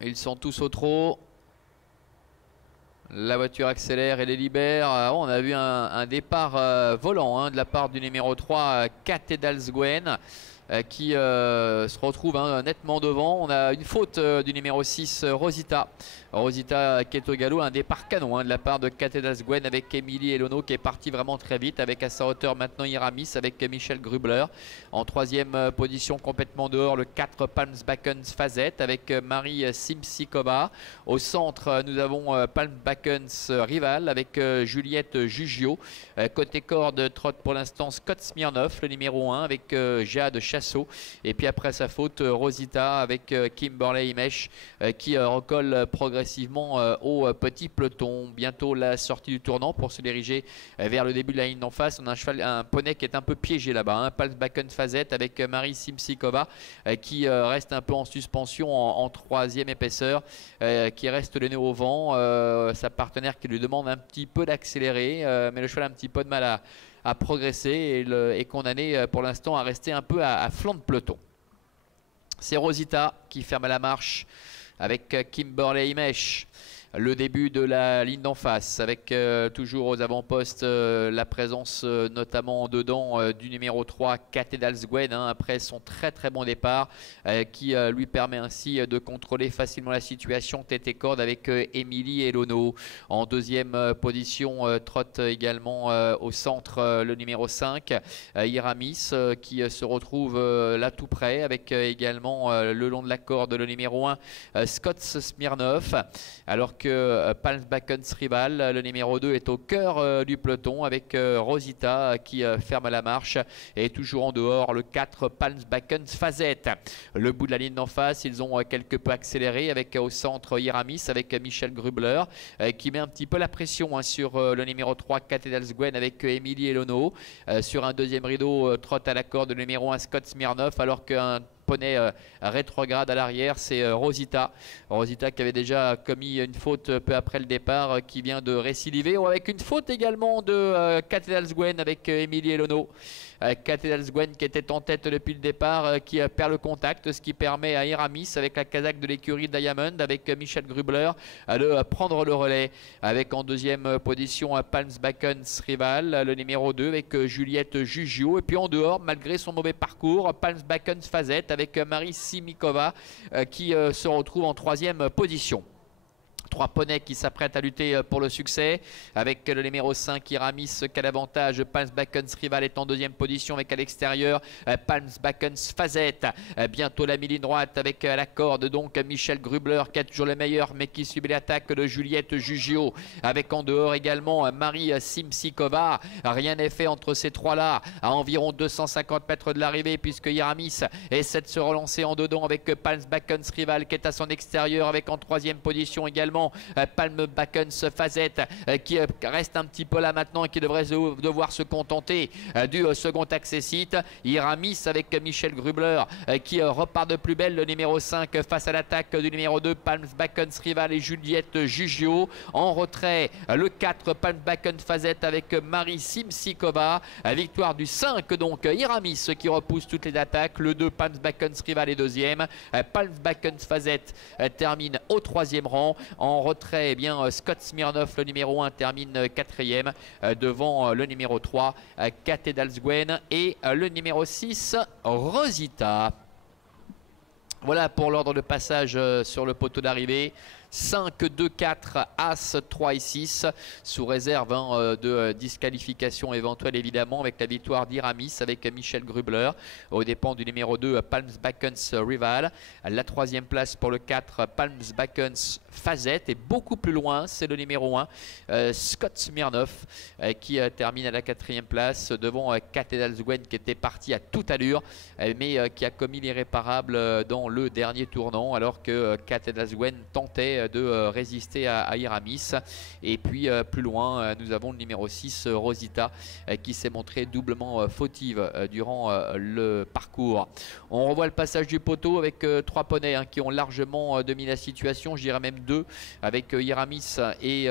Ils sont tous au trot. La voiture accélère et les libère. On a vu un départ volant de la part du numéro 3, Cathedalsgwen, qui se retrouve nettement devant. On a une faute du numéro 6, Rosita. Rosita qui est au galop, un départ canon de la part de Cathedalsgwen avec Émilie Elono qui est parti vraiment très vite, avec à sa hauteur maintenant Iramis avec Michel Grubler. En troisième position complètement dehors, le 4 Palmsbackens Fazette avec Marie Simsikova. Au centre nous avons Palmsbackens Rival avec Juliette Jugio. Côté corde trotte pour l'instant Scott Smirnoff, le numéro 1 avec Jade Chassot. Et puis après sa faute, Rosita avec Kimberley Imesh qui recolle progressivement au petit peloton. Bientôt la sortie du tournant pour se diriger vers le début de la ligne d'en face. On a un poney qui est un peu piégé là-bas, Palmsbackens Fazette avec Marie Simsikova qui reste un peu en suspension en troisième épaisseur, qui reste le nez au vent. Sa partenaire qui lui demande un petit peu d'accélérer, mais le cheval a un petit peu de mal à progresser et est condamné pour l'instant à rester un peu à flanc de peloton. C'est Rosita qui ferme la marche avec Kimberley Imesh. Le début de la ligne d'en face avec toujours aux avant-postes la présence notamment dedans du numéro 3 Cathedalsgwen après son très bon départ qui lui permet ainsi de contrôler facilement la situation tête et corde avec Émilie Elono. En deuxième position trotte également au centre le numéro 5 Iramis qui se retrouve là tout près avec également le long de la corde le numéro 1 Scott Smirnoff, alors que Palmsbackens Rival, le numéro 2, est au cœur du peloton avec Rosita qui ferme la marche et toujours en dehors le 4 Palmsbackens Fazette. Le bout de la ligne d'en face, ils ont quelque peu accéléré avec au centre Iramis avec Michel Grubler qui met un petit peu la pression sur le numéro 3 Cathedalsgwen avec Émilie Elono. Sur un deuxième rideau, trotte à la corde le numéro 1 Scott Smirnoff, alors qu'un poney rétrograde à l'arrière, c'est Rosita. Rosita qui avait déjà commis une faute peu après le départ, qui vient de récidiver, avec une faute également de Cathedalsgwen avec Émilie Elono. Cathedalsgwen qui était en tête depuis le départ, qui perd le contact, ce qui permet à Iramis avec la casaque de l'écurie Diamond avec Michel Grubler de prendre le relais, avec en deuxième position Palmsbackens Rival, le numéro 2 avec Juliette Jugio, et puis en dehors malgré son mauvais parcours Palmsbackens Fazette avec Marie Simikova qui se retrouve en troisième position. Trois poneys qui s'apprêtent à lutter pour le succès avec le numéro 5 Iramis qui a l'avantage. Palmsbackens Rival est en deuxième position avec à l'extérieur Palmsbackens Fazette. Bientôt la mi-ligne droite avec la corde donc Michel Grubler qui a toujours le meilleur mais qui subit l'attaque de Juliette Jugio, avec en dehors également Marie Simsikova. Rien n'est fait entre ces trois-là à environ 250 mètres de l'arrivée, puisque Iramis essaie de se relancer en dedans avec Palmsbackens Rival qui est à son extérieur, avec en troisième position également Palmsbackens Fazette qui reste un petit peu là maintenant et qui devrait devoir se contenter du second accessite. Iramis avec Michel Grubler qui repart de plus belle, le numéro 5 face à l'attaque du numéro 2 Palmsbackens Rival et Juliette Jugio. En retrait le 4 Palmsbackens Fazette avec Marie Simsikova. Victoire du 5 donc Iramis qui repousse toutes les attaques. Le 2 Palmsbackens Rival est deuxième. Palmsbackens Fazette termine au troisième rang. En retrait, Scott Smirnoff, le numéro 1, termine quatrième devant le numéro 3, Cathedalsgwen, et le numéro 6, Rosita. Voilà pour l'ordre de passage sur le poteau d'arrivée. 5, 2, 4, As, 3 et 6, sous réserve de disqualification éventuelle évidemment, avec la victoire d'Iramis avec Michel Grubler aux dépens du numéro 2 Palmsbackens Rival. La troisième place pour le 4 Palmsbackens Fazette, et beaucoup plus loin c'est le numéro 1 Scott Smirnoff qui termine à la quatrième place devant Cathedalsgwen qui était parti à toute allure mais qui a commis l'irréparable dans le dernier tournant, alors que Cathedalsgwen tentait essaierait de résister à Iramis. Et puis plus loin, nous avons le numéro 6, Rosita, qui s'est montrée doublement fautive durant le parcours. On revoit le passage du poteau avec 3 poneys qui ont largement dominé la situation, je dirais même 2, avec Iramis et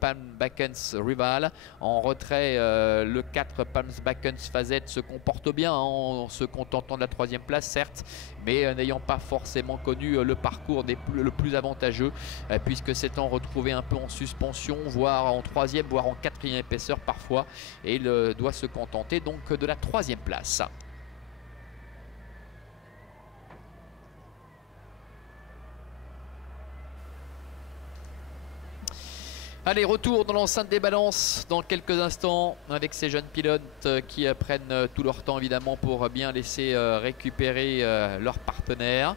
Palm Backens Rival. En retrait, le 4 Palm Backens Fazette se comporte bien en se contentant de la 3e place, certes, mais n'ayant pas forcément connu le parcours le plus avantageux, puisque s'étant retrouvé un peu en suspension, voire en 3e, voire en 4e épaisseur parfois, et il doit se contenter donc de la 3e place. Allez, retour dans l'enceinte des balances dans quelques instants avec ces jeunes pilotes qui prennent tout leur temps évidemment pour bien laisser récupérer leurs partenaires.